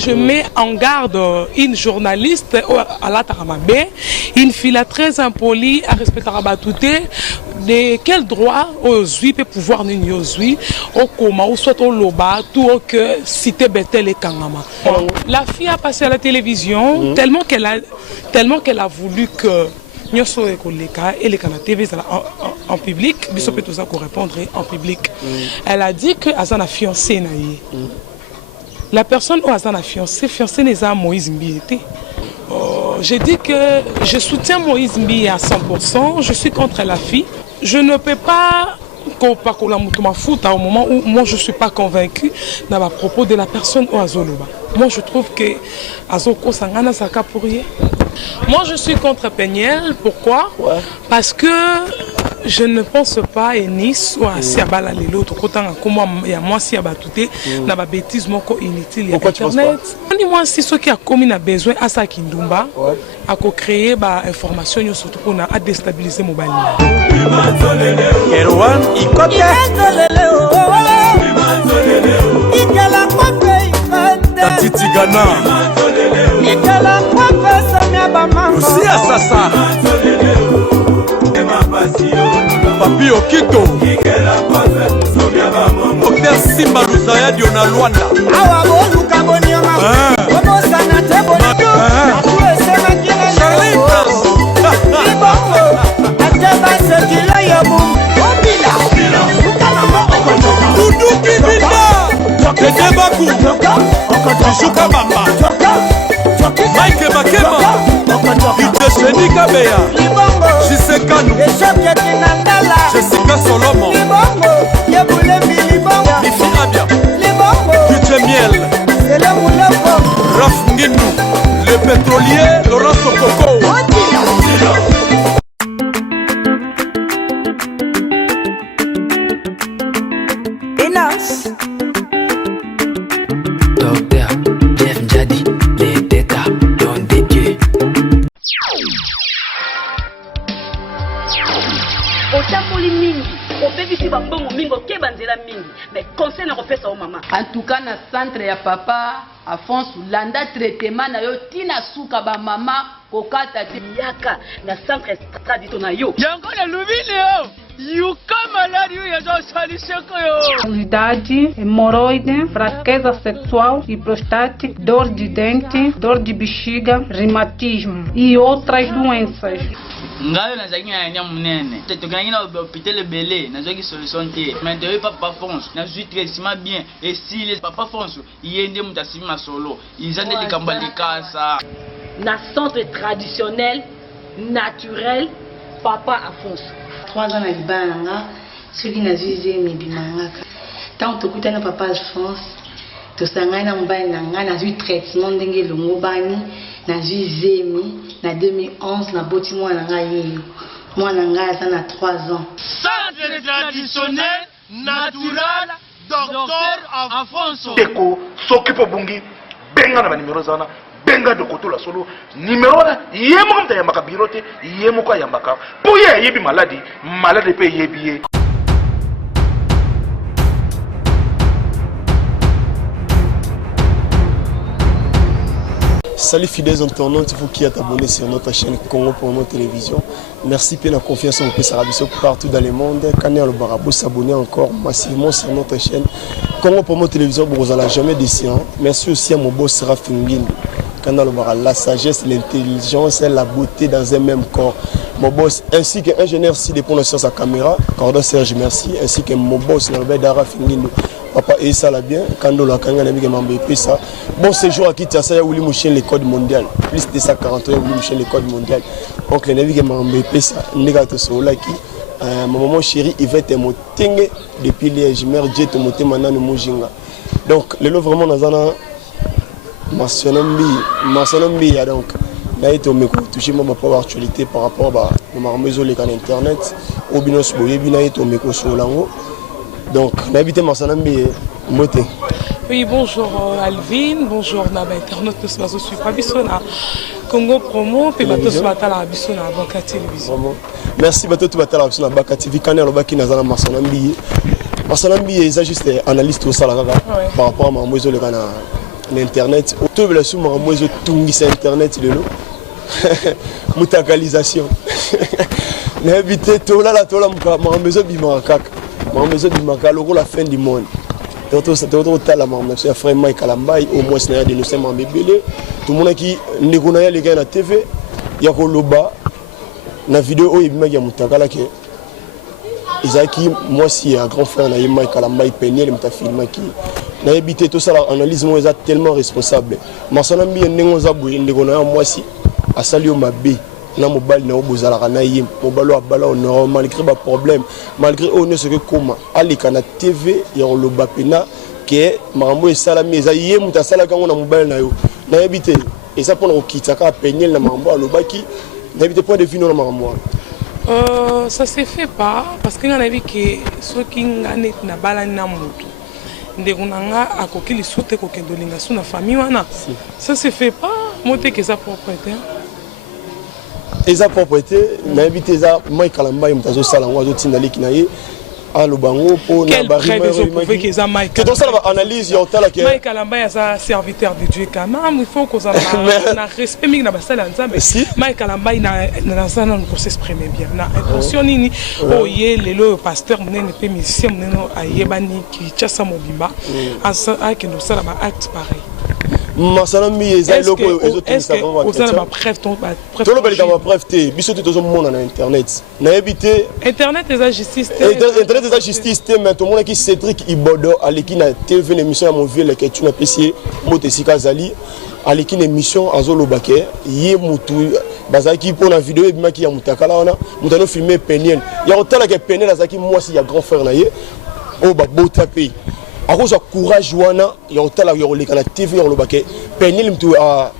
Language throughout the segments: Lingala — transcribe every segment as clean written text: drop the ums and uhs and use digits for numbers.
je mets en garde une journaliste à la Taramabé, une fille très impolie à respecter Rabatouté, de quel droit aux huit peut pouvoir nous au coma ou soit au loba, tout que cité Bethel et Kangama. La fille a passé à la télévision tellement qu'elle a voulu que nous soyons et les canaux TV en public, nous sommes tous pour répondre en public. Elle a dit que Azana fiancé naïe. La personne où Azana fiancé n'est pas Moïse Mbiété. J'ai dit que je soutiens Moïse Mbié à 100%, je suis contre la fille. Je ne peux pas au moment où moi je ne suis pas convaincu à propos de la personne au Azoloba. Moi je trouve que Azoko Sangana Saka pour rien. Moi je suis contre Peniel, pourquoi? Parce que je ne pense pas à Nice ou à Siabala Lelo, il y a moi Siabatouté, na ba bêtise moko inutile, il y a internet. Moi si ceux qui a commis besoin à sa Kindumba, à créer ba information surtout pour à déstabiliser mon bali. Erwan ikote Tatiti Ghana aussi à Sasa Papi Okito Docteur Simba Luzaya Diona Luanda Bishuka Bamba Mike Makema Itesheni Kabeya Shisekanu Jessica Solomon Mifi Abia DJ Miel Raf Nginu Le pétrolier Laurent Sokoko En tout cas, na centre ya papa Afonso landa traitement na yo tina suka ba mama kokata yaka na centre traditionnel yo. Yango na lubile yo. Yuka maladi yo yazo solution ko yo. Ansiedade, hemorroide, fraqueza sexual e prostática, dor de dente, dor de bexiga, reumatismo e outras doenças. Ngayo nazaki na nya munene tokangi na hôpital belé nazaki solution te maintenant papa France nazwi traitement bien et si les papa France yende mutasimi masolo izande likamba likasa na centre traditionnel naturel papa Afonso 3 ans na libana nga soki nazwi mibimangaka tant tokutana papa Alphonse tosangana na mobali na nga nazwi traitement ndenge longo bani nazwi zemi na 2011 na boti mwana nga yeyo mwana nga aza na 3 ans. Centre traditionnel natural Docteur Afonso Eko soki po bungi benga na ba numéro zana benga de koto la solo numéro na yemo mta yambaka birote yemo kwa yambaka po ye yebi malade pe yebi. Salut fidèles internautes, vous qui êtes abonnés sur notre chaîne Congo Promo Télévision. Merci pour la confiance en PSRabiso partout dans le monde. Quand le Barabou s'abonner encore massivement sur notre chaîne Congo Promo Télévision, vous n'allez jamais déçu. Merci aussi à mon boss Raph Ngin. Quand le Barabou, la sagesse, l'intelligence et la beauté dans un même corps. Mon boss ainsi qu'un ingénieur si dépend sur sa caméra, Cordon Serge merci, ainsi que mon boss Norbert Raph Ngin. Papa et ça l'a bien quand on a quand ça bon séjour à Kinshasa ya Willy Mouchen le code mondial plus de 140 Willy Mouchen le code mondial donc les navires m'embêter ça ndeka to sola ki maman chérie Yvette Motenge depuis les jumères jet monté maintenant no mujinga donc le lot vraiment nazana masonombi ya donc là été me toucher moi pas actualité par rapport à ma maison les canaux internet au binos boye bina été me ko solango. Donc, n'habitez Massanambi Moté. Oui, bonjour Alvin, bonjour Naba Internet, je suis Rabissona Congo Promo, puis je suis Rabissona Baka Télévision. Merci Bato Batala Rabissona Baka TV, Kané Robaki Nazana Massanambi. Massanambi est juste analyste au Salagaga par rapport à ma maison l'internet to bela sous makambo ezo tungisa internet lelo mutakalisation na habité to la makambo ezo bimaka kaka makambo ezo bimaka loko la fin du monde toto tala makambo ya frère Mike Kalambai au moins na ya dénoncer makambo ebele tout monde qui ndeko na ya les gars na TV ya koloba na vidéo oyo ebimaki ya mutakala ke Isaki, moi si un grand frère naïe Mike Kalambai Peniel il m'a filmé qui n'a habité tout ça l'analyse moi est tellement responsable mais son ami nengo zabou ndeko na moi si a salio mabe na mobile na obozala kana yim mobalo abala on malgré ba problème malgré on ce que comment ali kana TV ya loba pena que marambo e salami eza yem ta sala kango na mobile na yo na habité et ça pour okita ka Peniel na marambo alobaki na habité point de vue na marambo. Ça se fait pas parce que on a vu que ceux qui n'ont na balani na mutu ndeko nanga akoki lisute ko kendolinga sous na famille wana ça se fait pas monter que ça propriété eza propriété na invité za Mike Kalambai mtazo sala ngwa tinda leki na ye alo bango po na barima que dans ça la analyse ya otala que Mike Kalambai a serviteur de Dieu quand même il faut qu'on a respect mingi na basala nzambe Mike Kalambai na sana on s'exprimer bien na intention nini oye lelo pasteur munene pe musicien munene ayebani ki chasa mobimba asa que nous sala ba acte pareil masalami eza loko ezotinisa vraiment vous avez ma preuve ton to lo belika ma preuve te biso te tozo mona na internet na habité internet eza justice internet eza justice te mais to mona ki Cédric Ibodo aleki na TV une émission ya mon vieux que tu na PC motesika zali aleki une émission azolo bake ye mutu bazaki pour na vidéo ebimaki ya mutakala wana mutano filmer Peniel ya otala ke Peniel azaki moi si ya grand frère na ye o ba bota pays à cause de courage wana ya otala ya oleka na TV ya lobake Peniel mtu a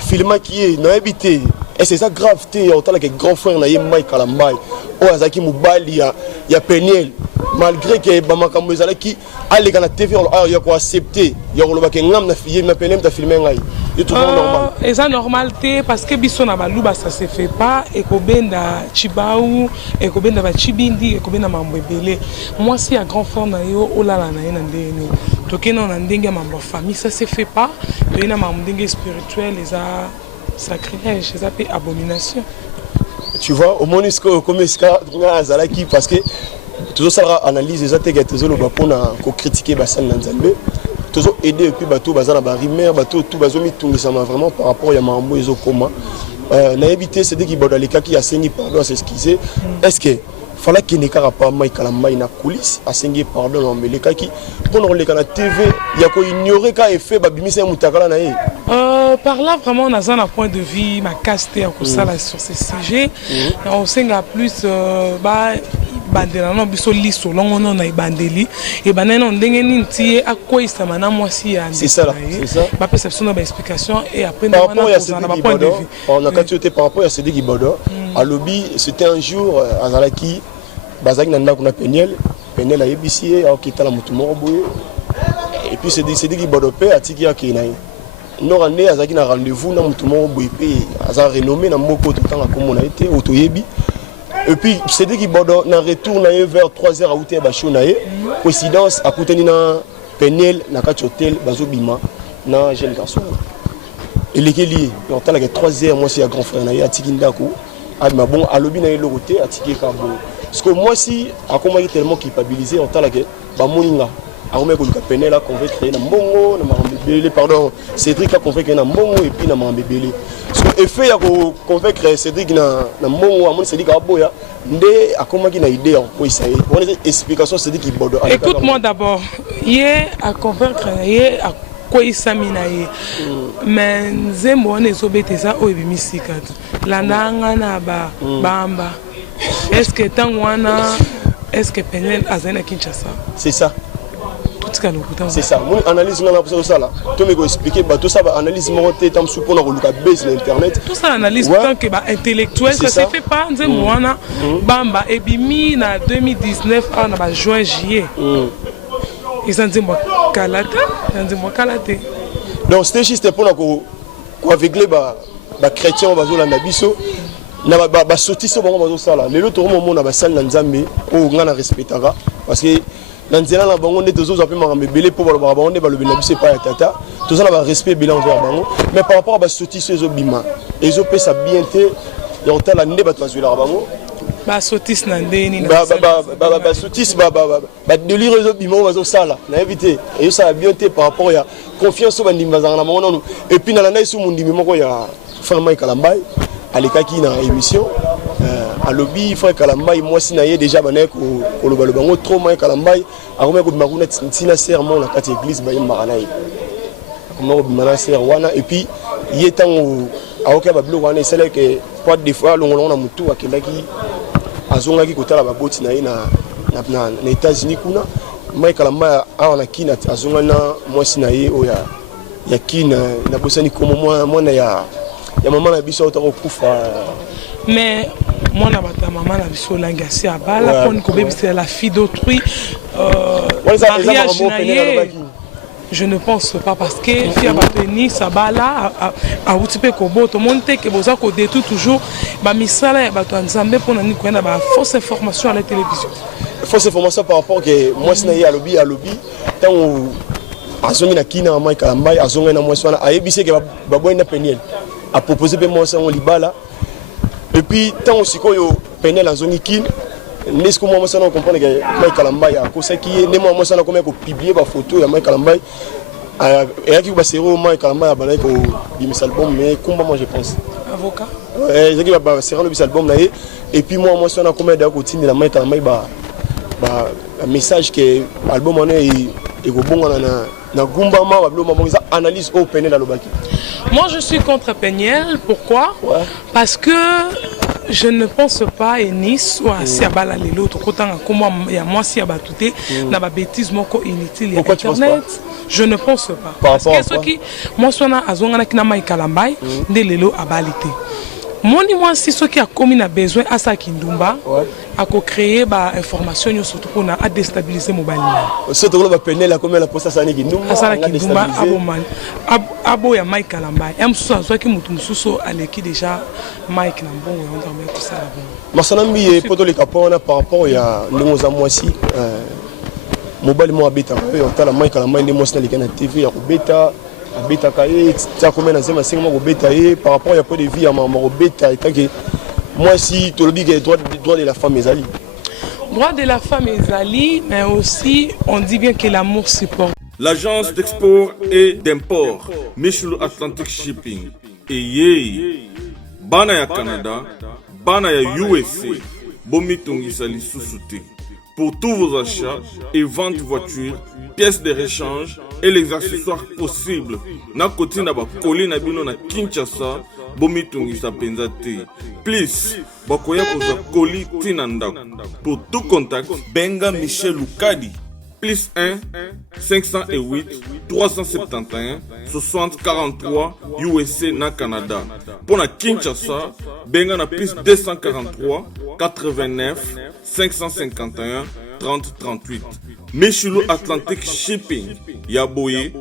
filmé qui est na habité et c'est ça grave te ya otala ke grand frère na ye Mike Kalambai o azaki mobali ya Peniel malgré que ba makambo ezala ki aleka na TV ya ko accepter ya lobake ngam na fille na Peniel ta filmer ngai et tout normal et ça normalité parce que biso na baluba ça se fait pas et ko benda chibau et ko benda ba chibindi et ko benda mambo ebele moi si un grand frère na yo olala na ye na ndeni to kena na ndenge mambo famille ça se fait pas to ina mambo ndenge spirituel les a sacrilège les a fait abomination tu vois au monisco comme ça azala qui parce que toujours ça analyse les attaques toujours ba pona ko critiquer basal na nzambe toujours aider et puis bateau bazana ba rimer bateau tout bazomi tungisa vraiment par rapport ya mambo ezo koma na éviter c'est qui boda les cas qui a saigné pardon à s'excuser est-ce que fallait qu'il n'ait pas Mike Kalambai na coulisse a saigné pardon mais les cas qui pour les cas la TV il y a quoi ignorer qu'a effet babimisa mutakala na ye par là vraiment on a un point de vue ma casté à ça sur ces sujets on sait plus bandela no biso liso longo no na ibandeli et banana ndenge nti akoisa mana mwasi ya c'est ça ba perception na ba explication et après par rapport à ce point de vue on a quand par rapport à Cédric Ibodo à lobby c'était un jour azalaki bazaki na ndako na Peniel a yebisi a okitala mutu moko boye et puis Cédric Ibodo pe atiki ya kinaye no rande azaki na rendez-vous na mutu moko boye pe aza renommé na moko tout temps comme on a été otoyebi. Et puis Cédric Ibodo na retourne vers 3h à outé ba shonaye coïncidence à côté na Peniel na kati hôtel bazobima na jeune garçon et les lié on t'a la 3h moi c'est un grand frère na ya tiki ndako ah mais bon à lobi na yelo côté à tiki ka bon parce que moi si a comment tellement culpabilisé on t'a la ba moninga a remet ko ka Peniel a convaincre na mbongo na mambebele pardon Cédric a convaincre na mbongo et puis na mambebele parce que effet ya ko convaincre Cédric na mbongo amoni Cédric aboya ndé a comment qui na idée en quoi ça on a explication Cédric Ibodo écoute-moi d'abord hier à convaincre hier à quoi il s'aminaye mais nzembo on ezobeteza o ebimisika la nanga na ba bamba est-ce que tangwana est-ce que Peniel azana Kinshasa c'est ça c'est ça mon analyse on a pour ça là tu me expliquer tout ça va analyse monter tam sous pour na base l'internet tout ça analyse tant que ba intellectuel ça se fait pas nzembo wana bamba ebimi na 2019 na ba juin juillet ils ont dit moi kalate donc c'était juste pour ko aveugler ba chrétien bazola na biso na ba sotisa bango bazo sala lelo to moment na ba salle na nzambe o ngana respectera parce que dans la bango ne tozo zapi makambe belé pour ba bango ne ba lobela biso pa ya tata tous on a respect bilan envers bango mais par rapport à sotis les obima les op ça bien été il y a la neba tu as la bango ba sotis na ndeni ba sotis ba délire les obima on va ça là na éviter et ça a bien été par rapport à confiance au bandimba za na monno et puis na la sur mon ndimi moko ya vraiment Kalambai alekaki na émission à lobby frère Kalambai moi si na yé déjà bané ko loba bango trop moi Kalambai a remet ko makuna tina serment na kati église ba yimbaranai ko bimana ser wana et puis yetango aoka ba blog wana c'est que pas des fois longo na mutu akendaki azongaki kotala ba boti na ina na États-Unis kuna moi Kalambai awana kina azonga na moi si na yé oya ya kina na bosani komo moi na ya maman na biso otakokufa mais moi na bata maman na biso langasi abala poni ko bebisa la fille d'autrui mariage na ye je ne pense pas parce que fille abateni sabala a utipe ko boto monte que boza ko détruit toujours ba misala ya bato nzambe pona ni ko na ba fausse information à la télévision fausse information par rapport que moi sina ye à lobby tant azongi na kina mai Kalambai azongi na moi swana ayebise que ba boy na peniel a proposé pe moi ça on libala et puis tant aussi ko yo penel azongi kin n'est-ce que moi ça on comprend que mai Kalambai a ko ça qui ne moi ça on comment ko publier ba photo ya mai Kalambai et qui ba sero mai Kalambai ba ko bimis album mais comment moi je pense avocat et qui ba sero le bis album là et puis moi ça on comment da ko tindi la mai Kalambai ba message que album on est et ko bon na gumbama ba bloma bonza analyse au penel la lobaki. Moi je suis contre Peniel, pourquoi? Parce que je ne pense pas Enis ou à Siabala Lelo to kotanga comment ya moi si abatute na ba bêtise moko inutile ya internet. Je ne pense pas. Parce que ce qui moi sona azonga na kina mai Kalambai de Lelo abalite. Moi si ce qui a commis a besoin à sa kindumba a créer ba information surtout pour na déstabiliser mobile. Surtout le Penel a comme la poste ça ni kindumba abo ya Mike Kalambai. Am so so ki mutu mususo aleki déjà Mike na mbongo on va mettre ça là. Masanambi et poto le capona par rapport ya ndongoza mwasi mobile mo abeta pe on tala Mike Kalambai ndi mwasi na likana TV ya kubeta abeta kaye ta comme na zema singa mo kubeta e par rapport ya po de vie ya mama kubeta etake moi si to le big droit de la femme ezali droit de la femme ezali mais aussi on dit bien que l'amour supporte. L'agence d'export et d'import Michel Atlantic Shipping et bana ya Canada bana ya USA bomitungisa lisusu te. Pour tous vos achats et ventes de voitures, pièces de rechange et les accessoires possibles. Na koti na ba koli na bino na Kinshasa, bomitungisa penza te. Please, bakoya koza koli tina ndako. Pour tout contact, benga Michel Lukadi. Plus 1 508 371 60 43 USA na Canada. Pour na Kinshasa, benga na plus 243 89 551 30 38. Michelo Atlantic Shipping. Yaboye.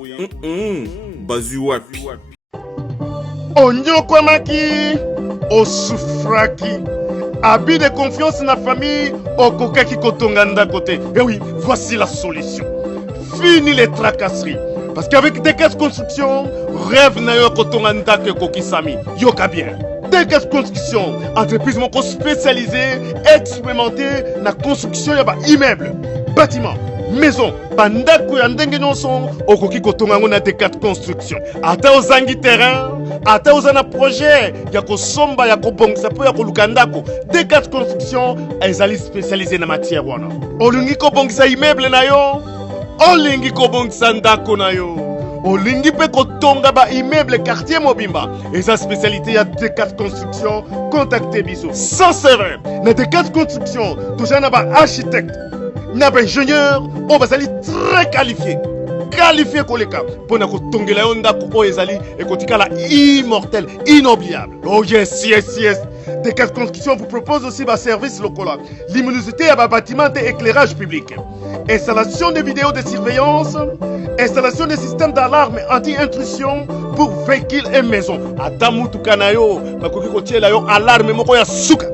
Bazuwapi. Onyokwamaki. Osufraki. Abus de confiance dans la famille, okokaki kotonganda côté. Et oui, voici la solution. Fini les tracasseries. Parce qu'avec des caisses construction, rêve na yo kotonganda ke kokisami. Yoka bien. Des caisses construction, entreprise moko spécialisée, expérimentée na construction ya ba immeuble, bâtiment, maison, bandako ya ndenge nyonso, okoki kotonga na des caisses construction. Ata ozangi terrain, ata ozana projet ya kosomba ya kobongisa po ya koluka ndako, des caisses construction ezali spécialisé na matière wana. Olingi kobongisa immeuble na yo, olingi kobongisa ndako na yo. Olingi pe kotonga ba immeuble quartier Mobimba. Et sa spécialité ya D4 construction, contactez biso. Sans serveur, na D4 construction, toujours na ba architecte, na ba ingénieur, on va aller très qualifié. Qualifié koleka pour na kotongela yo ndako o ezali et kotikala immortel, inoubliable. Oh yes, yes, yes. D4 construction vous propose aussi ba service local. Luminosité à ba bâtiment et éclairage public. Installation de vidéos de surveillance, installation de systèmes d'alarme anti-intrusion pour véhicules et maisons. Adamu tukanayo, makoki kotiela yo alarme moko ya suka.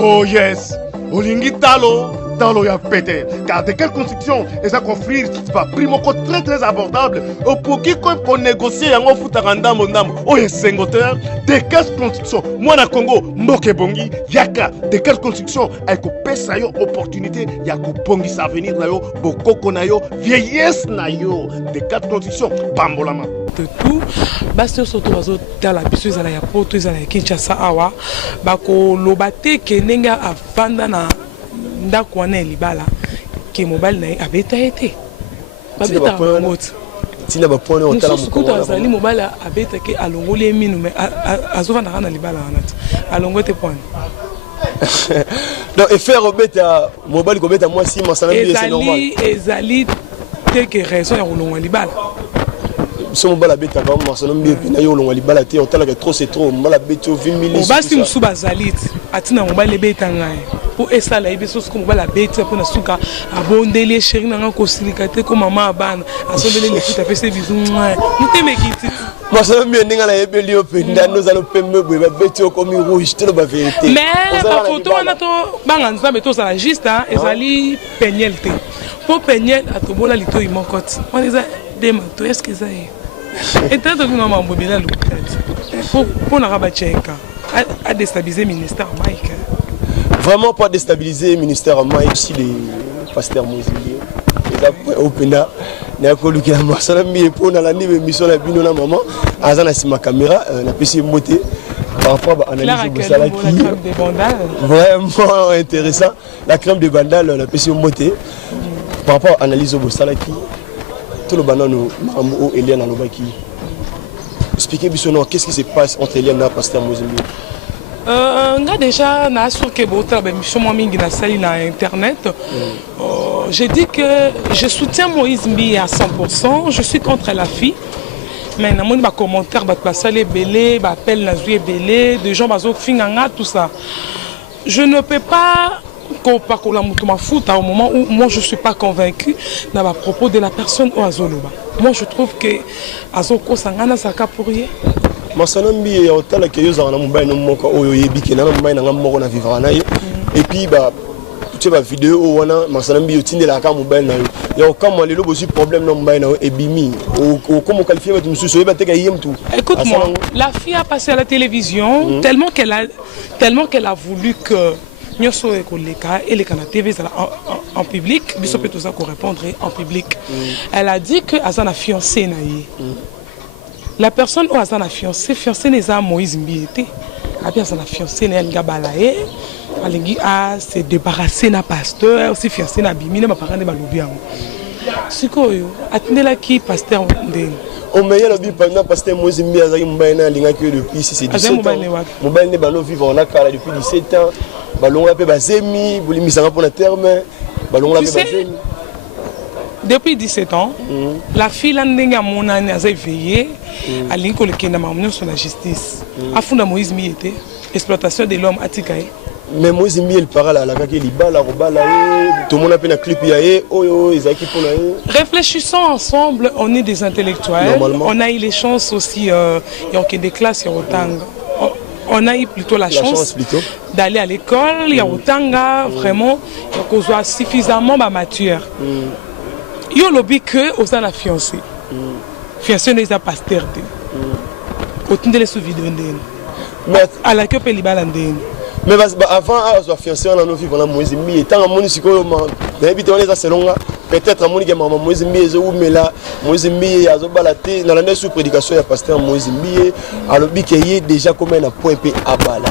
Oh yes, olingi talo, talo ya pété. Car de quelle construction ils ont offrir pas prix moko très abordable. Au pour qui qu'on négocier yango futaka ndambo ndambo. Oye sengoteur de quelle construction moi na Congo mboke bongi yaka de quelle construction ayko pesa yo opportunité ya ko bongi sa avenir na yo bokoko na yo vieillesse na yo de quelle construction pambolama. De tout basi surtout bazo tala biso ezala ya poto ezala ya Kinshasa awa bako lobate ke nenga avanda na ndako wana libala ke mobile na abeta ete babeta ngoti tina ba point on tala moko azali mobile abeta ke alongoli eminu mais azovanda kana libala wana alongote point donc et faire obeta mobile ko beta moi si masana bien c'est normal ezali te que raison ya kolongwa libala si on bala beta comme masana bien na yo longwa libala te on tala que trop c'est trop mala beto 20 000 basi musuba zalit atina mobile beta ngai pour esala ibiso ko mobile beta pour na suka abondeli chéri na ngako silikate ko mama abana asondele likuta pese bizu muteme kiti masana bien ninga na ebeli openda nous allons pembe ba beto comme rouge te ba vérité mais ba photo wana to banga nzambe to sala juste ezali penyel te pour penyel atobola lito imokoti on eza de mato est-ce que ça est et tant que nous avons mobile pour na rabacheka a déstabiliser ministère Mike vraiment pas déstabiliser ministère Mike si les pasteurs moziliers les après openda na ko luki na masala mi pour na la nive mission na bino na maman azana si ma caméra na pesi mboté par rapport à analyse de salaki vraiment intéressant la crème de bandal na pesi mboté par rapport à analyse de salaki tout le banano mambo Eliane Alobaki expliquez bisono qu'est-ce qui se passe entre Eliane et pasteur Mozimbi nga déjà na sûr que bon travail mission moi mingi na sali na internet j'ai dit que je soutiens Moïse Mbi à 100%, je suis contre la fille mais na moni ba commentaire ba sali belé ba appel na zui belé des gens bazo finganga tout ça je ne peux pas au moment où moi je ne suis pas convaincu à propos de la personne au Azoloba. Moi je trouve que Azoko Sangana Saka pour rien. Masanambi otala ke yo zana mobile no moko oyo yebiki na mobile na moko na vivre na ye et puis ba tu ba vidéo wana Masanambi yotinde la ka mobile na yo ya okama lelo bosi problème na mobile na yo ebimi o comment qualifier tu mususu yeba te ka yem tout. Écoute-moi, la fille a passé à la télévision tellement qu'elle a voulu que Nyoso et Koleka et les canaux TV en public, Bissot peut tout ça qu'on répondre en public. Elle a dit que Azan a fiancé naïe. La personne où Azan a fiancé n'est pas Moïse Mbiété. Azan a fiancé n'est pas Gabalaé. Alingi a se débarrassé na pasteur, aussi fiancé na Bimi, na parents de Balobian. Sikoyo, attenez là qui pasteur ndeni. On meilleur le but pendant pasteur Moïse Mbi azaki mbaina linga que depuis c'est 17 ans. Mobile ne balo vivre on a kala depuis 17 ans. Ballon la paix bazemi, bolimisanga pour la terme. Ballon la paix bazemi. Depuis 17 ans, la fille l'andenga mon année a veillé à l'inco le kenda mamno sur la justice. Afunda Moïse Mbi était exploitation de l'homme atikaye. Mais Moïse Mbi il parle à la kaki libala robala tout le monde a peine à clip yaé oyo ezaki pour naé. Réfléchissons ensemble, on est des intellectuels. On a eu les chances aussi il y a des classes au Tanga. On a eu plutôt la chance d'aller à l'école, il y a Otanga vraiment qu'on soit suffisamment mature. Il y a lobby que aux la fiancée. Fiancée n'est pas pasteur. Autant de les sous-vidéos mais à la queue libalandine. Mais avant à fiancé on a nos vivre dans Moïse Mbi et tant mon siko d'habiter on est à selonga peut-être mon que maman Moïse Mbi zo mais là Moïse Mbi azobalaté dans la sous prédication ya pasteur Moïse Mbi alobi que y déjà comme un point p abala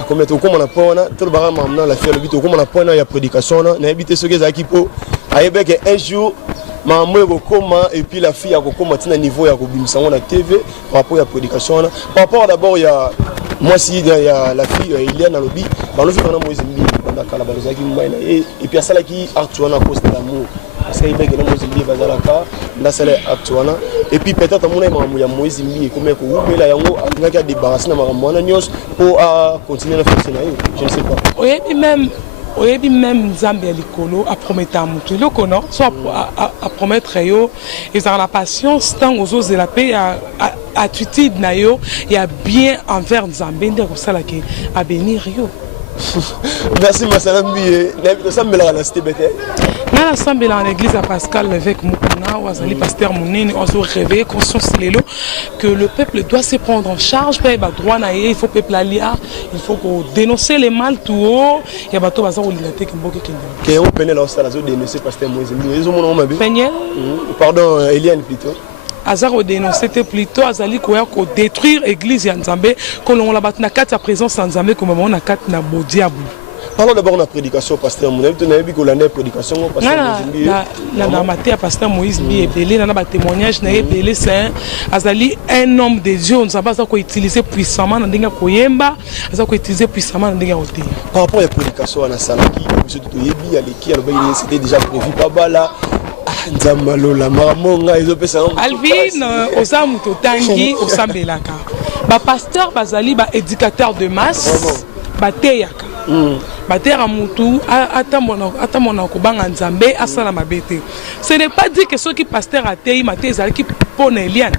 a comme to comme on a point tout le bara mamna la fille alobi to comme on a point na ya prédication na habiter ce que za kipo ayebe que un jour maman ko koma et puis la fille a ko koma tina niveau ya ko bimisa na TV par rapport à prédication par rapport d'abord il y a moi si il y a la fille Eliane Alobi balo fi na Moïse Mbi banda kala balo zaki mbaina et puis asala ki actuana cause de l'amour parce que ibeke na Moïse Mbi bazala ka na sala actuana et puis peut-être amona mamu ya Moïse Mbi comme ko ubela yango ngaki a débarrasser na mamu na nyos pour continuer la faire na yo je ne sais pas oyebi même Nzambe ya likolo a promettre mutu loko non soit a promettre yo et dans la patience tant aux autres de la paix attitude na yo ya bien envers Nzambe ndeko sala ke a bénir yo Merci Massalambi. Ça me l'a cité bête. Dans l'assemblée en l'église à Pascal l'évêque Mukuna, ou Azali pasteur Mounine, on se réveille conscience lélo que le peuple doit se prendre en charge. Il faut peuple alia, il faut dénoncer les mal tout haut. Il y a bateau bazar ou l'ilité qui mboke qui ne. Qui ont peine là aussi la zone dénoncer pasteur Moïse. Ils ont mon nom Peniel. Pardon, Eliane plutôt. Azar au dénoncer plutôt Azali koya ko détruire l'église ya Nzambe que l'on la batna kat ya présence Nzambe comme on a kat na bodiabu. Parlons d'abord de la prédication, pasteur Mounel. Tu n'as vu que l'année prédication, pasteur Moïse. La maté à pasteur Moïse Biébélé, dans le témoignage, Biébélé, c'est un homme de Dieu. On ne sait pas quoi utiliser puissamment dans des koyemba, ça quoi utiliser puissamment dans des hôtels. Par rapport à la prédication, à la Salaki, monsieur Touyebi, à l'équipe, c'était déjà prévu par Bala. Nzamalo la mamonga ils ont fait ça. Alvin, Osamu Totangi, Osambelaka. Ba pasteur Bazali, ba éducateur de masse, ba teyaka. Batera mutu atamona kobanga Nzambe asala mabete. Ce n'est pas dit que ceux qui pasteur atei maté ezali ki pone Eliane.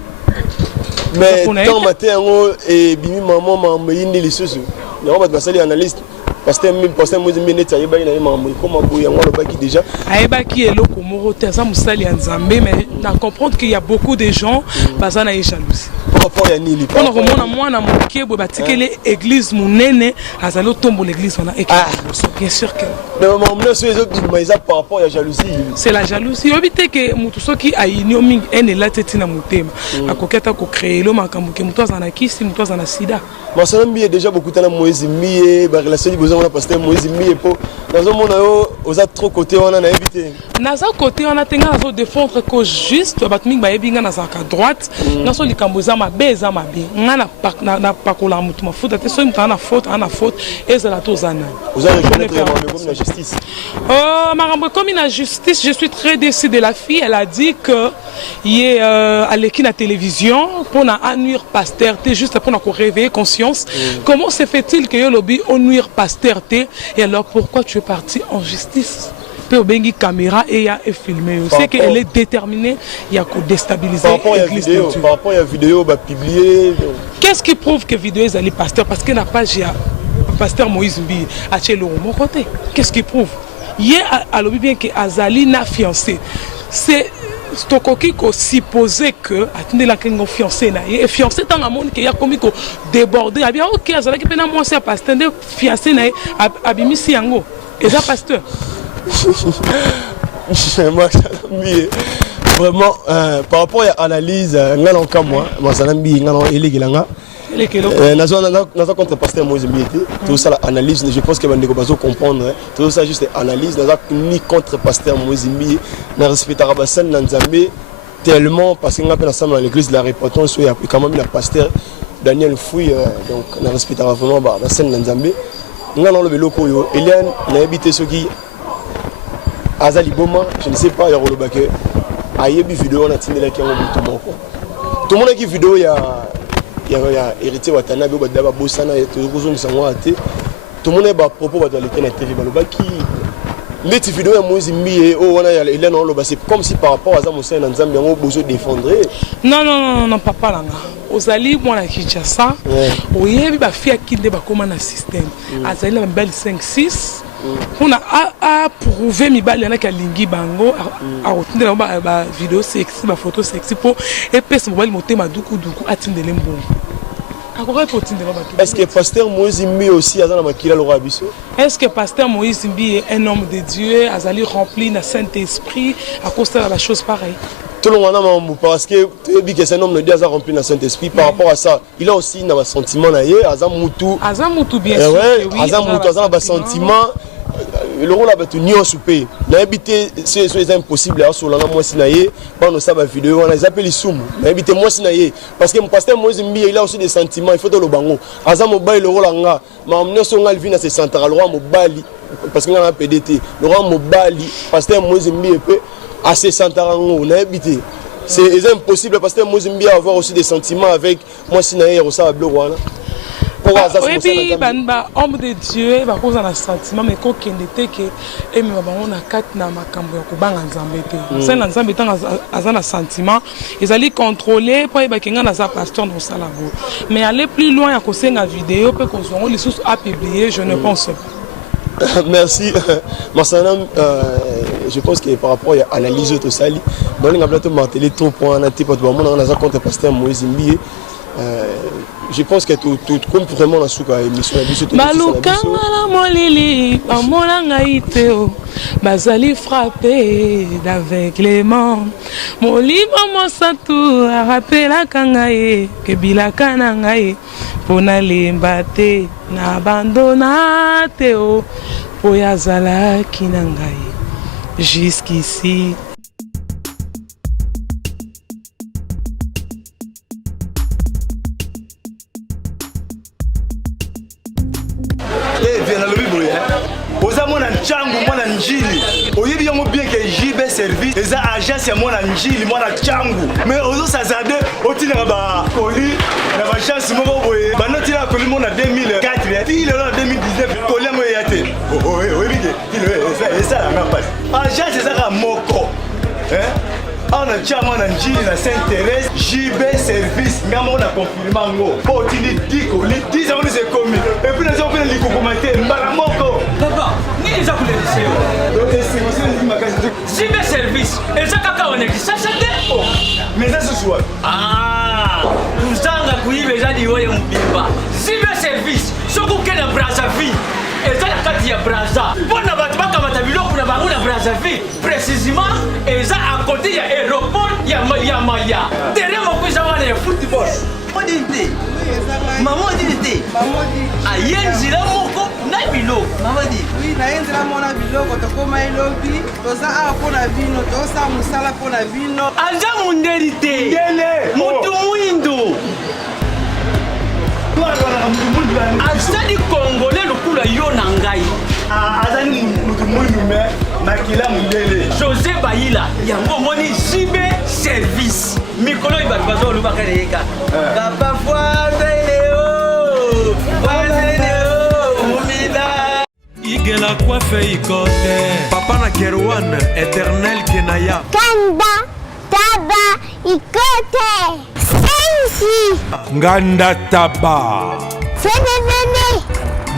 Mais quand maté ngo et bimi maman maman yindi lisusu. Yango bat basali analyste. Pasteur Moïse Mineta yeba ina maman comment boya ngo lobaki déjà. Ayeba ki eloko moko te ça musali ya Nzambe mais na comprendre qu'il y a beaucoup de gens bazana e jalousie. Par rapport à Nili. On a remonté mwana mokie bo batikele église munene azalo tombo l'église on a bien sûr que par rapport à la jalousie. C'est la jalousie. Obité que mutu soki ayinio mingi ene la tetina mutema akoketa ko créer lo makambo ke mutu azana kisi mutu azana sida. Masalambi est déjà beaucoup de temps Moïse Mie, ba relation besoin na pasteur Moïse Mie po dans mona yo oza trop côté on a évité. Naza côté on a tenga zo défendre que juste ba mingi ba yebinga na saka droite naso likambo za mabe za mabe ngana na pakola mutu mafuta te so mutu ana faute ezala to zana. Vous avez reconnaître comme la justice. Marambo comme la justice, je suis très déçue de la fille, elle a dit que il est à l'équipe de la télévision pour nuire pasteur T juste pour nous réveiller conscience. Comment se fait-il que le lobby nuire pasteur T et alors pourquoi tu es parti en justice? Peut bengi caméra et il a filmé. C'est qu'elle est déterminée, il y a qu'à déstabiliser l'église de Dieu. Par rapport à la vidéo publiée. Qu'est-ce qui prouve que la vidéo est allée pasteur? Parce qu'elle n'a pas pasteur Moïse Mbi à Tcheloro mon côté. Qu'est-ce qui prouve? Hier à l'objet bien que Azali n'a fiancé. C'est Stokoki qui supposait que attendez la qu'un fiancé na et fiancé dans la monde qui a commis ko déborder. Ah bien OK Azali qui pena moi c'est pasteur de fiancé na abimi siango. Et ça pasteur. Vraiment par rapport à l'analyse ngana ka moi Masalambi ngana eligilanga. Nous contre pasteur Moïse Miete, tout ça l'analyse, je pense que vous allez comprendre, tout ça juste analyse, nous ni contre pasteur Moïse Miete, nous respectons Rabassan Nanzambe tellement parce qu'on appelle ensemble dans l'église de la répétence où il y a quand même le pasteur Daniel Fouille, donc nous respectons vraiment Rabassan Nanzambe. Nous avons le vélo Koyo, Eliane, nous avons habité ceux qui Azali Boma, je ne sais pas, il y a le baquet, aïe vidéo on a tenu la caméra tout le monde qui vidéo il y a héritier Watanabe badaba bosana tout le monde a propos de la TV balobaki les vidéos ya Moïse Mie oh wana ya Eliane on loba c'est comme si par rapport à ça Moussa Nzambe yango besoin défendre. Non papa langa ozali mwana Kinshasa oyebi ba fia kinde ba koma na système azali na belle 5-6 on a prouvé mibali yana ka lingi bango a rotindela ba vidéo sexy ba photo sexy pour epesa mobali motema duku atindele mbongo. Est-ce que pasteur Moïse Mbi aussi azana makila lo rabiso? Est-ce que pasteur Moïse Mbi est un homme de Dieu, azali rempli de Saint-Esprit à cause de la chose pareille? Tout le monde parce que c'est un homme de Dieu azali rempli de Saint-Esprit par rapport à ça, il a aussi un sentiment na ye, azamutu bien sûr. Oui, azamutu azana ba sentiment. Le rôle là tu n'y as soupé. N'habiter c'est impossible à sur la moi sinaye. Quand on sait vidéo on les appelle les soum. N'habiter moi sinaye parce que mon pasteur Moïse Mbi il a aussi des sentiments. Il faut le bango. Azam mobile le rôle anga. Mais on son alvin à ses central roi mobile parce qu'il a un PDT. Le roi mobile pasteur Moïse Mbi peut à ses central on n'habiter. C'est impossible parce que Moïse Mbi avoir aussi des sentiments avec moi sinaye au ça bleu roi. Oui, homme de Dieu, ba cause na sentiment mais ko kende te ke et me ba on a quatre na makambo ya ko banga nzambe te. Ça na nzambe tanga azana sentiment, ils allaient contrôler pour ba kinga na sa pasteur dans ça là-bas. Mais aller plus loin ya ko senga vidéo peut qu'on soit les sources à publier, je ne pense pas. Merci. Massanam, je pense que par rapport à l'analyse de tout ça, dans les plateaux martelé trop pour un type de moment on a contre pasteur Moïse Mbié. Je pense que tout comme vraiment la souka émission Maluka la molili amolanga iteo bazali frappé d'aveuglement molimo mosantu rappela kangaye ke bilaka na ngai pona lemba te na abandona teo po yazala kinangaye jusqu'ici. Changu mwana njili oyebi yango bien que JB service eza agence ya mwana njili mwana changu mais ozo sazade otina ba koli na ba chance moko boye banoti la koli mona 2004 puis le 2019 koli mo yate oyebi que ça la passe agence eza ka moko on a déjà mwana njili na Saint-Thérèse JB service ngamo na confirmer ngo po tini diko li 10 ans c'est commis et puis les gens les commenter mbala moko papa ni les akule liseo donc c'est aussi les magasin JB service et ça kaka on est ça chate mais ça ce soir uzanga kuibe jadi wewe mbimba JB service soko kena Brazzaville et ça la carte ya Brazza bona batu bakamata biloko na bango na Brazzaville précisément et ça à côté ya aéroport ya Maya derrière mon cousin wana ya football modité maman dit ayenzila moko na biloko maman dit oui na yenzila mona biloko to koma elobi toza a pona vino to sa musala pona vino anja munderité mutu muindo azali congolais lokula yo na ngai azali mutu muindo me makila mundele José Bayila yango moni JB service mikolo ibatu bazolobaka leka papa foiseleo umida igela coiffe ikote papa na Kerwan éternel kenaya kanda taba ikote sensi nganda taba fenenene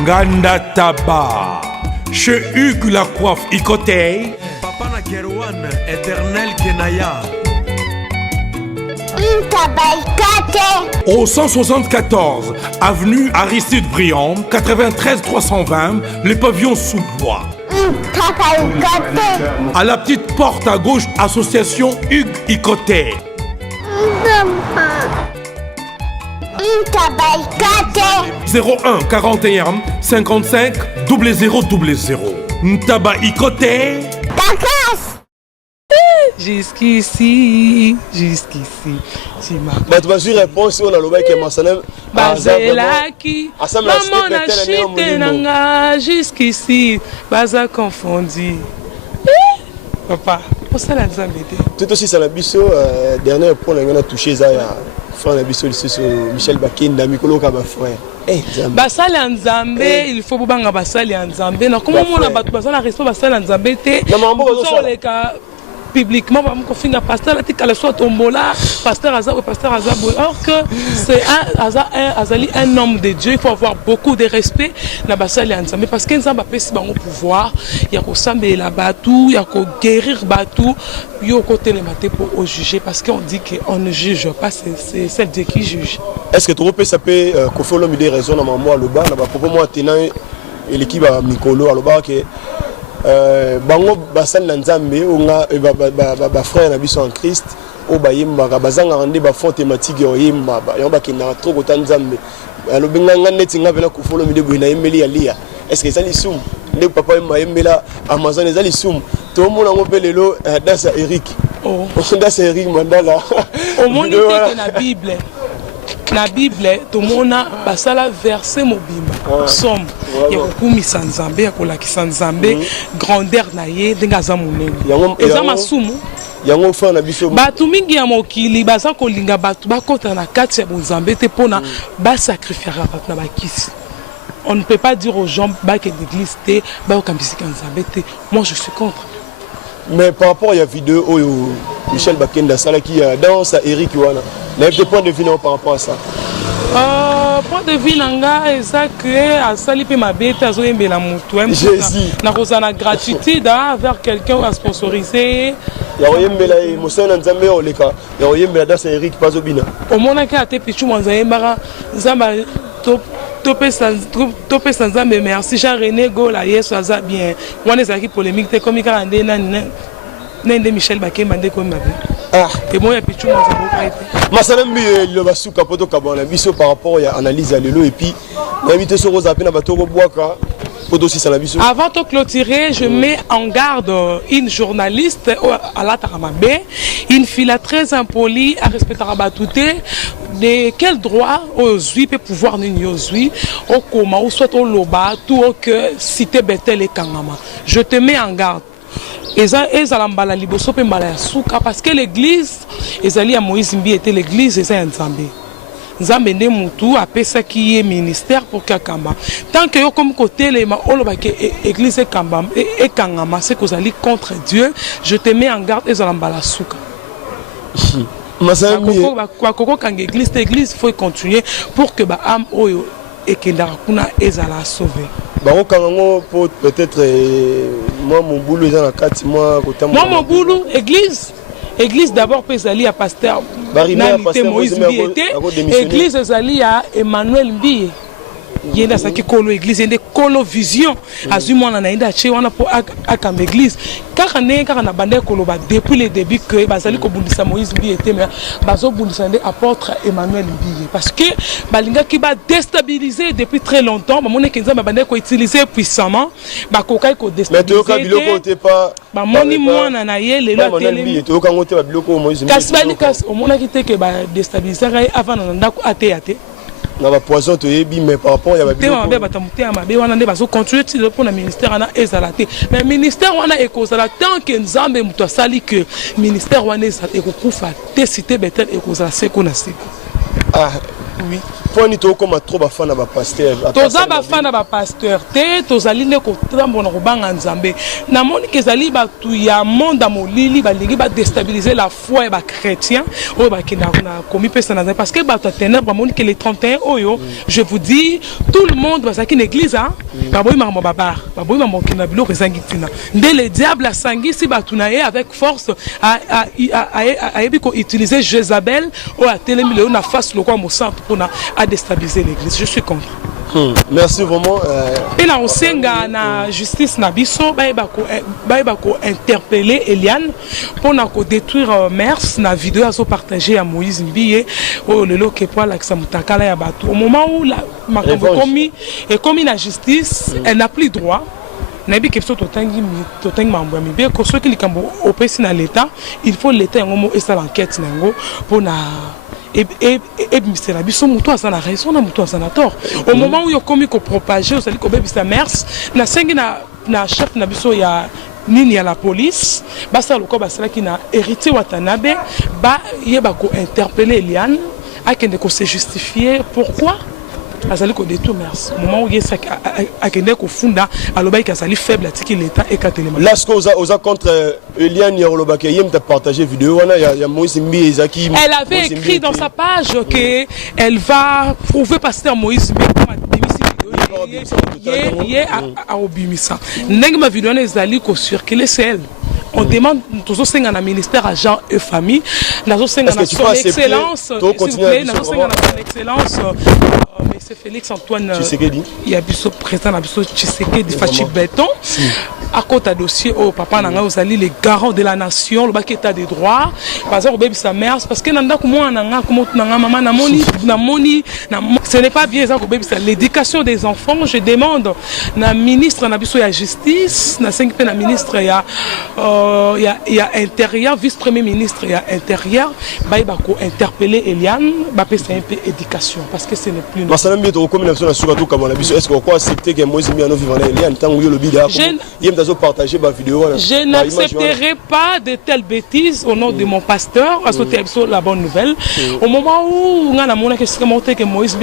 nganda taba chez Hugues la coiffe ikote papa na Kerwan éternel kenaya Au 174 avenue Aristide Briand, 93 320, le pavillon sous bois. À la petite porte à gauche, association Hugues Ikoté. 01 41 55 0000. Ntaba Ikoté. Jusqu'ici. Tu vas sur réponse on a le que Massanem Bazelaki. Maman na chité nanga jusqu'ici. Baza confondu. Papa, on s'est la zambété. Tout aussi ça la biso dernier point on a touché ça frère la biso sur Michel Bakinda Mikolo ka ba frère. Basali en Zambé, il faut banga basali en Zambé. Non comment on a battu basali respect basali en Zambé té. Publiquement, on pasteur la soit tombola, pasteur Azab, or que c'est un homme de Dieu, il faut avoir beaucoup de respect na basali ensemble parce que nzamba pesi bango pouvoir, il y a ko sambe la batou, il y a ko guérir batou, yo côté les maté pour juger parce qu'on dit qu'on ne juge pas, c'est Dieu qui juge. Est-ce que tu peux saper qu'on fait l'homme des raisons dans moi le bas, là-bas pour moi tenant et l'équipe à Mikolo à le bas que bango basali na nzambe onga ba frère na biso en Christ o bayemba bazanga rende ba fond thématique yo yemba yo bakina trop ko nzambe alo benga neti ngavela ku follow mi de buina yemeli ya lia est-ce que ça li sum le papa yemela Amazon ezali sum to mona ngo pelelo dasa Eric dasa Eric Mandala au monde que na Bible na Bible tout mona basala verset mobimba somme ya kokumisa nzambe ya kolakisa nzambe grandeur na ye ndenge aza monene eza masumu yango fa na biso bato mingi ya mokili baza kolinga bato bakota na kati ya bonzambe te mpona basacrifiera bato na bakisi. On ne peut pas dire aux gens que l'église te bakambisika nzambe te. Moi je suis contre. Mais par rapport à la vidéo Michel Bakenda Sala qui a dans sa Eric Wana, il y a des points de vue par rapport à ça. Point de vue nanga eza que asali pe mabete azoyembela mutu na kozana gratitude vers quelqu'un à sponsoriser ya oyembela mosana nzambe oleka ya oyembela dans Eric Pazobina omonaki ate pichu mwanza yembaka nzamba topesa nzambe merci Jean René Gola yesu aza bien wana ezalaki polémique te komi kaka nde nende Michel Bakemba nde komi mabe et moi ya pichu mwanza bokaite masalambi le basuka poto kabana biso par rapport à analyse à lelo et puis invité sur Rosa pena batoko boaka poto si la biso. Avant de clôturer, je mets en garde une journaliste à la Taramabe, une fille très impolie à respecter Rabatouté. De quel droit aux huit peut pouvoir nous au coma ou soit au loba tout au que cité Bethel et Kangama. Je te mets en garde. Parce que l'église, Ezali à Moïse Mbi était l'église, et c'est Nzambe. Nzambe ne mutu appelle ça qui est ministère pour Kakamba. Tant que yo comme côté les église et Kamba et Kangama, c'est que vous allez contre Dieu, je te mets en garde et Zalambala Souka. Koko quand l'église faut continuer pour que ba âme oyo et que ndarakuna ezala sauver. Baro kango peut-être moi mon boulot est dans la 4 mois côté moi mon boulot église d'abord peut aller à pasteur Moïse Mbi était église ezali à Emmanuel Mbi yenda saki kolo église yende kolo vision azui mwana na yenda che wana po akamba église kaka na bande kolo ba depuis le début que bazali ko bundisa Moïse Mbi était mais bazo bundisa ndé apôtre Emmanuel Mbi parce que balinga ki ba déstabiliser depuis très longtemps ba mona kenza ba bande ko utiliser puissamment ba kokai ko déstabiliser mais to ka biloko te pas ba moni mwana na ye lelo atele to ka ngote ba biloko Moïse Mbi kasi bali kasi o mona ki te ke ba déstabiliser avant na ndako ate na ba poison to yebi mais par rapport ya ba biloko te batamuté ya mabe wana nde bazo continuer ti pour na ministère ana ezalate mais ministère wana ekozala tant que nzambe muto asali que ministère wana ekokufa te cité Bethel ekozala seko na seko. Oui. Poni to comme trop ba fana ba pasteur. Toza ba fana ba pasteur te tozali ne ko trambo na kobanga nzambe. Na moni kezali ba tu ya monde molili ba lingi ba déstabiliser la foi ba chrétien o ba kina na komi pesa na parce que ba ténèbres moni que les 31 oyo je vous dis tout le monde ba saki l'église hein ba boy mama baba ba boy mama kina bilo rezangi tina. Nde le diable a sangi si ba tunaye avec force a utiliser Jézabel o a telemi le na face le quoi mo centre pour à déstabiliser l'église. Je suis contre. Merci vraiment. Et là, on sait que la justice Nabiso va interpeller Eliane pour détruire Mers. La vidéo a partagé à Moïse Mbi au moment où la commis la justice, elle n'a plus droit. Il faut l'État et ça l'enquête pour et c'est la biso muto a raison na muto a tort au moment où il y a commis ko propager au sali ko bebisa mers na sengi na chef na biso ya nini ya la police basa loko basala ki na héritier Watanabe ba yeba ko interpeller Eliane akende ko se justifier pourquoi azali ko détour merci au moment où il akende ko funda alobai ka sali faible atiki l'état et katelema là ce qu'on a contre Eliane Yorobake yem t'a partagé vidéo wana ya Moïse Mbi Ezaki elle avait écrit dans sa page que elle va prouver pasteur Moïse Mbi à obimisa ndenge ma vidéo ezali ko circuler c'est elle. On demande toujours un ministère à gens et famille. Nous avons son excellence, s'il vous plaît, nous avons son excellence, M. Félix Antoine, il y a le président Tshisekedi Fachi Béton. À côté de dossier, oh papa, nous avons les garants de la nation, le bac état des droits. Par exemple, sa mère, parce que ce n'est pas bien l'éducation des enfants. Je demande la ministre de la justice, la ministre il y a intérieur, vice-premier ministre, il y a intérieur, il va interpeller Eliane, c'est un peu éducation, parce que ce n'est plus normal. Est-ce que vous acceptez que Moïse Mbi Eliane tant que le de partager ma vidéo. Je n'accepterai pas de telles bêtises au nom de mon pasteur, parce que c'est la bonne nouvelle. Au moment où on a montré que Moïse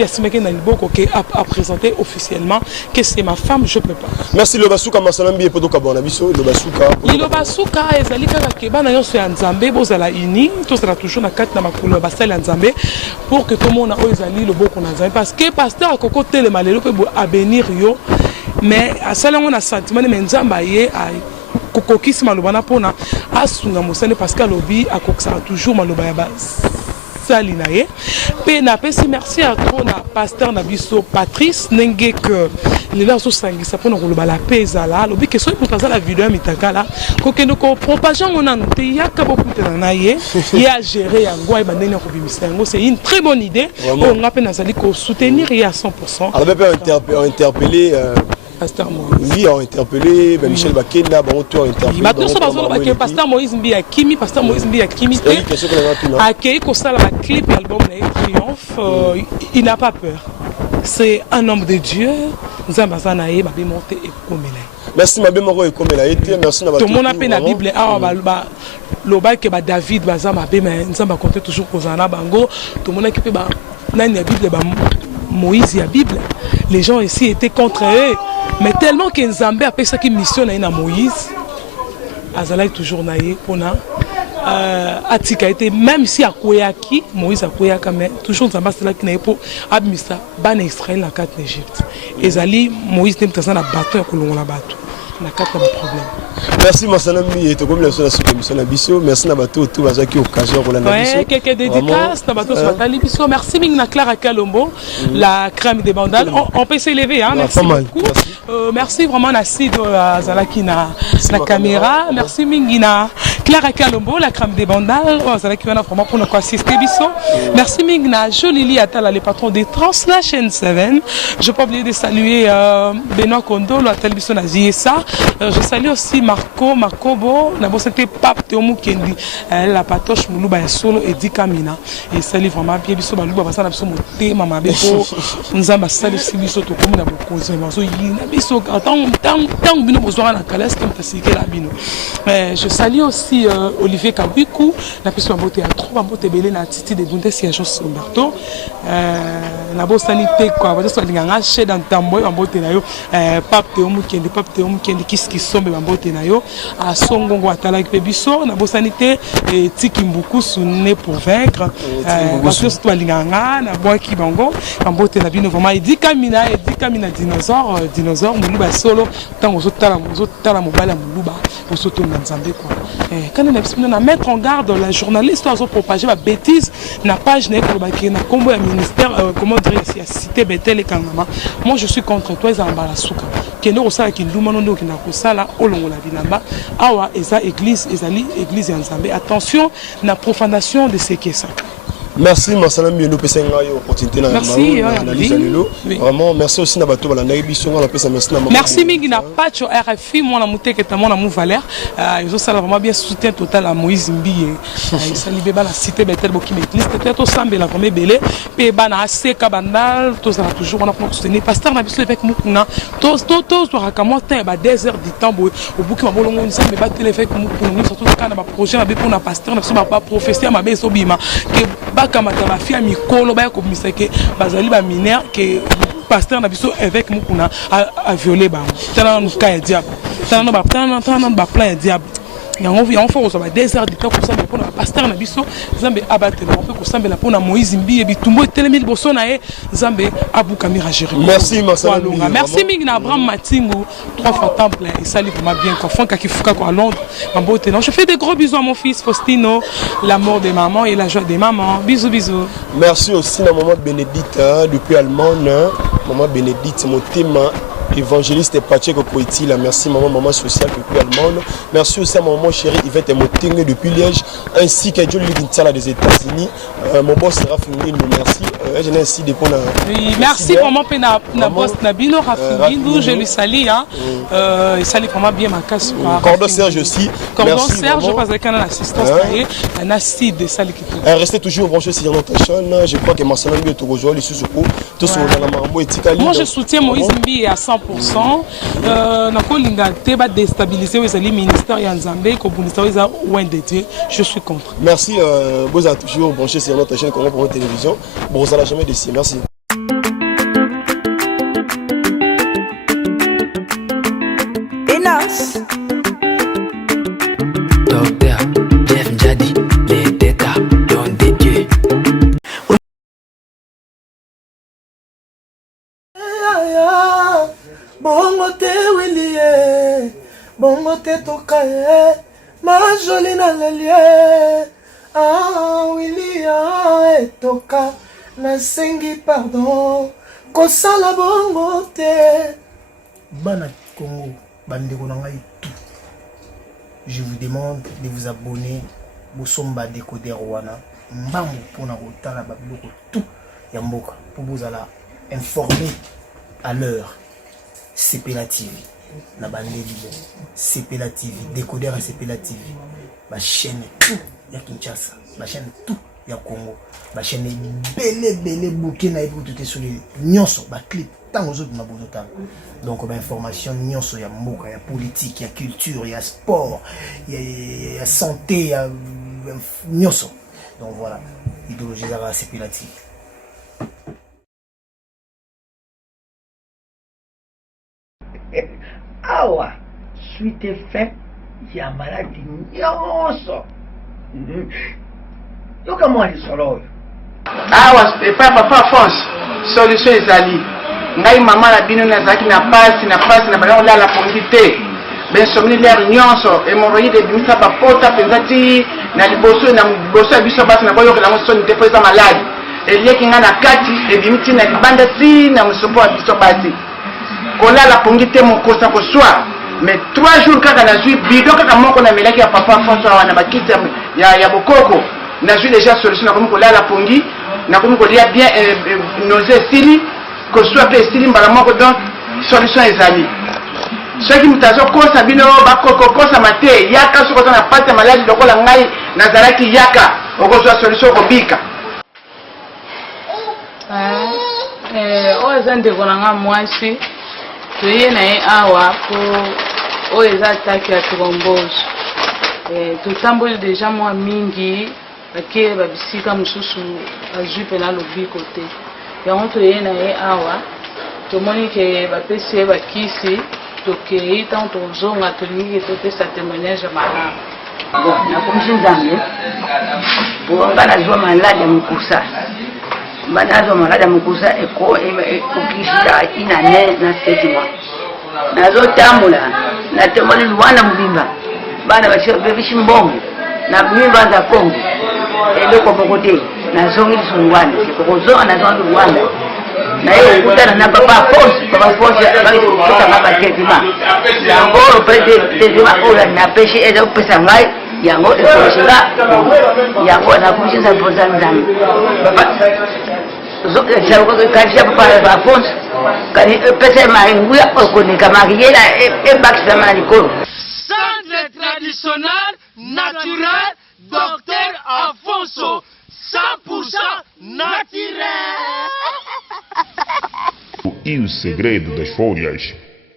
a présenté officiellement que c'est ma femme, je ne peux pas. Merci le Basuka Masalambi pour ton biso le Basuka. Le Basuka ezali kaka keba na yoso ya Nzambe bozala ini, to sera toujours na kati na makolo basala ya Nzambe pour que tout le monde o ezali le boko na Nzambe parce que pasteur akoko tele malelo pe a bénir yo mais asala ngona sentiment mais Nzamba ye a kokokisi maloba na pona asunga mosane parce que lobi akokisa toujours maloba ya base. Salinaye. Pe na pesi merci à trop na pasteur na biso Patrice nenge que les là so sangisa pour nous la pesa là lobi que so pour la vidéo mitaka là ko kendo ko propager on a te yaka beaucoup na ye ya gérer yango e bandeni ko bimisa yango c'est une très bonne idée on ngape na zali ko soutenir ya 100%. Alors peut interpeller Pasteur Moïse. Oui, on a interpellé Michel Bakenda, on a interpellé. Pasteur Moïse Mbia Kimi, Pasteur Moïse Mbia Kimi, a créé comme ça la clip album Triomphe. Il n'a pas peur. C'est un homme de Dieu. Nous avons monté et comélé. Merci ma bémoro et comélé. Merci na tout le monde a fait la Bible. Loba que David bazama be mais nous avons compté toujours pour Zana Bango. Tout le monde a qui peut nani la Bible Moïse la Bible. Les gens ici étaient contre eux. Mais tellement que Nzambe a fait ça qui missionne à Moïse, Azalai toujours naïe pour na Atika était même si à Koyaki Moïse à Koyaka mais toujours Nzambe c'est là qui naïe pour administrer ban Israël la carte d'Égypte. Et Zali Moïse n'aime pas ça la bateau que l'on la bateau. Na carte de problème. Merci Massanami et tout comme la sous-émission la biso. Merci na bateau tout bazaki qui occasion pour la biso. Ouais, quelques dédicaces na bateau sur la biso. Merci Mingna Clara Kalombo, la crème des bandales. On peut s'élever hein. Merci beaucoup. Merci vraiment Nassid Zalaki na caméra. Merci Mingina Clara Kalombo, la crème des bandales. Zalaki va vraiment pour nous assister biso. Merci Mingna Jolili Atala les patrons des Trans la chaîne 7. Je peux oublier de saluer Benoît Kondo, la télévision nazie ça. Je salue aussi Marco Bo, d'abord c'était Pape Théomu Kendi, la patoche Moulouba et Solo et Dikamina. Et salut vraiment bien, biso Balouba, parce que nous sommes Mama Beko, nous avons salué Sibiso, tout comme nous avons causé, biso, tant bino besoin na calès comme t'as signé la bino. Je salue aussi Olivier Kawiku, la personne beauté à trop, beauté belé na titi de Bundes Siageos Roberto, la bonne sanité quoi, parce que l'inganga chez dans Tamboy, en beauté na yo, Pape Théomu Kendi, Kendi qui sombe bambote na yo a songongo atala ki biso na bosanité et tikimbuku sunne pour vaincre parce que toi linganga na boaki bango bambote na bino vraiment edikamina dinosaure muluba solo tango zotala mobala muluba osoto na Nzambe quoi quand on a mettre en garde la journaliste ozo propager ba bêtise na page na ko baki na combo ya ministère comment dire si cité Betel et Kangama. Moi je suis contre toi za mbala suka kendo osala ki nduma no ki na kosala olongo la bilamba awa eza église ezali église ya Nzambe. Attention na profanation de ce qui est ça. Merci Marsalam Biono Pesenga yo opportunité na analyse lelo. Vraiment merci aussi na bato bala na biso ngala pesa merci na merci mingi na Pacho RFI moi na muteke ta moi na mou Valère ils ont ça vraiment bien soutien total à Moïse Mbiye. Ils salibe ba la cité Betel boki l'église peut-être au sambe la comme belé pe ba na seka bandal to ça toujours on a pour soutenir pasteur na biso avec mukuna to rakamo temps ba 2 heures du temps au buki ma bolongo nsa me ba télé avec mukuna surtout quand na ba projet na be pour na pasteur na ba professeur ma be so bima que kamata ba fia mikolo ba ko miseke bazali ba mineur que pasteur na biso avec mukuna a violé ba tana no ka ya diable tana ba plan ya diable on fait aussi des heures de temps pour ça pour le pasteur na biso Nzambe abattre on peut kosambela pour na Moïse Mbiye bitumbo telemil bosona e Nzambe abukamira gérer. Merci Marcel. Merci Mingna Abraham Matingo 3 fois temple et salut vraiment bien quoi Franck Kifuka quoi à Londres en beauté. Je fais des gros bisous à mon fils Faustino, l'amour des mamans et la joie des mamans. Bisous. Merci aussi à maman Bénédicte depuis Allemagne. Maman Bénédicte mon témoin évangéliste Pacheco Koitila. Merci maman sociale depuis Allemagne. Merci aussi à maman chérie Yvette Motingue depuis Liège, ainsi qu'à Jolie Linsala des États-Unis. Mon boss sera fini, nous merci. je n'ai ainsi dépend. Oui, merci vraiment pour na boss Nabino Rafinguindu, je lui salue hein. Il salue vraiment bien ma casse. Cordon Serge aussi. Cordon Serge parce qu'il y a une assistance un acide de salle qui peut. Restez toujours branchés sur notre chaîne. Je crois que Marcelo Mbi est toujours les sous-sous. Tous sur la Marambo et Tikali. Moi je soutiens Moïse Mbi à 100%. Nakolinga te ba déstabiliser les ministères ya Nzambe ko ministère ya ouin de Dieu. Je suis contre. Merci vous êtes toujours branchés sur notre chaîne Congo Promo Télévision. Bon, ça n'a jamais décidé. Merci. Enos. Docteur Jeff Njadi, les déca, don de Dieu. Bongo te Willie, bongo te tokaye, ma jolie na lelie. Ah Willie, etoka, nasengi pardon, kosala bongo te. Bana Congo, bandeko na ngai tout. Je vous demande de vous abonner au Somba Décodeur wana. Mbambo pona kotala babiloko tout ya mboka pour vous alla informer à l'heure. CPLA TV, na bande libre, CPLA TV, Décodeur à CPLA TV, ma chaîne tout ya Kinshasa, ma chaîne tout ya Congo, ma chaîne belé bouquet na ebo tout sur les nyonso, ba clip tant aux autres ma bonne donc ba information nyonso ya mboka, ya politique, ya culture, ya sport, ya santé, ya nyonso. Donc voilà, idéologie à CPLA TV. Awa suite fait ya maladi nyonso yoka mwali solo awa papa France solution ezali ngai mama na bino nazaki na pasi na bana olala pongi te bensomni l'air nyonso hémorroïde ebimisa bapota penza ti na liboso ya biso basi na boyoka nango soni te po eza maladi elieki ngai na kati ebimi ti na libanda ti na mosopo ya biso basi kolala pongi te mokosa koswa mais 3 jours kaka nazwi bidon kaka moko na melaki ya papa François wana bakiti ya bokoko nazwi déjà solution nakomi kolala pongi nakomi kolia bien nausée esili koswa mpe esili mbala moko donc solution ezali soki moto azokosa bino bakokokosama te yaka soki oza na pate ya maladi lokola ngai nazalaki yaka okozwa solution okobika oyo eza ndeko na nga mwasi toye na ye awa po oyo eza atake ya thrombose totamboli deja mwa mingi ake babisika mosusu azwi mpena lobiko te yango toye na ye awa tomoni ke bapesi ye bakisi tokei ntango tozonga tolingi ke topesa témoignage ya malamu bon nakomisi nzambe po nga nazwa maladi ya mokusa banazo maladi ya mokusa ekokisisa inane na 7 mois nazotambola natemoli luwanda mobimba bana bebisi mbongo na mimba za Kongo eloko moko te nazongi liso luwanda sekokozonga nazongi luwanda naye okutana na papa force bakitokanga batraitement yango traitement oyo napesi eza kopesa ngai yango ekolesinga yango nakomisa mpoza nzambe kanisa papa bafonse kani epesa maringuya okoneka makiyela ebakisama na likolo. Centre traditionnel naturel Docteur Afonso 100% naturel. E o segredo das folhas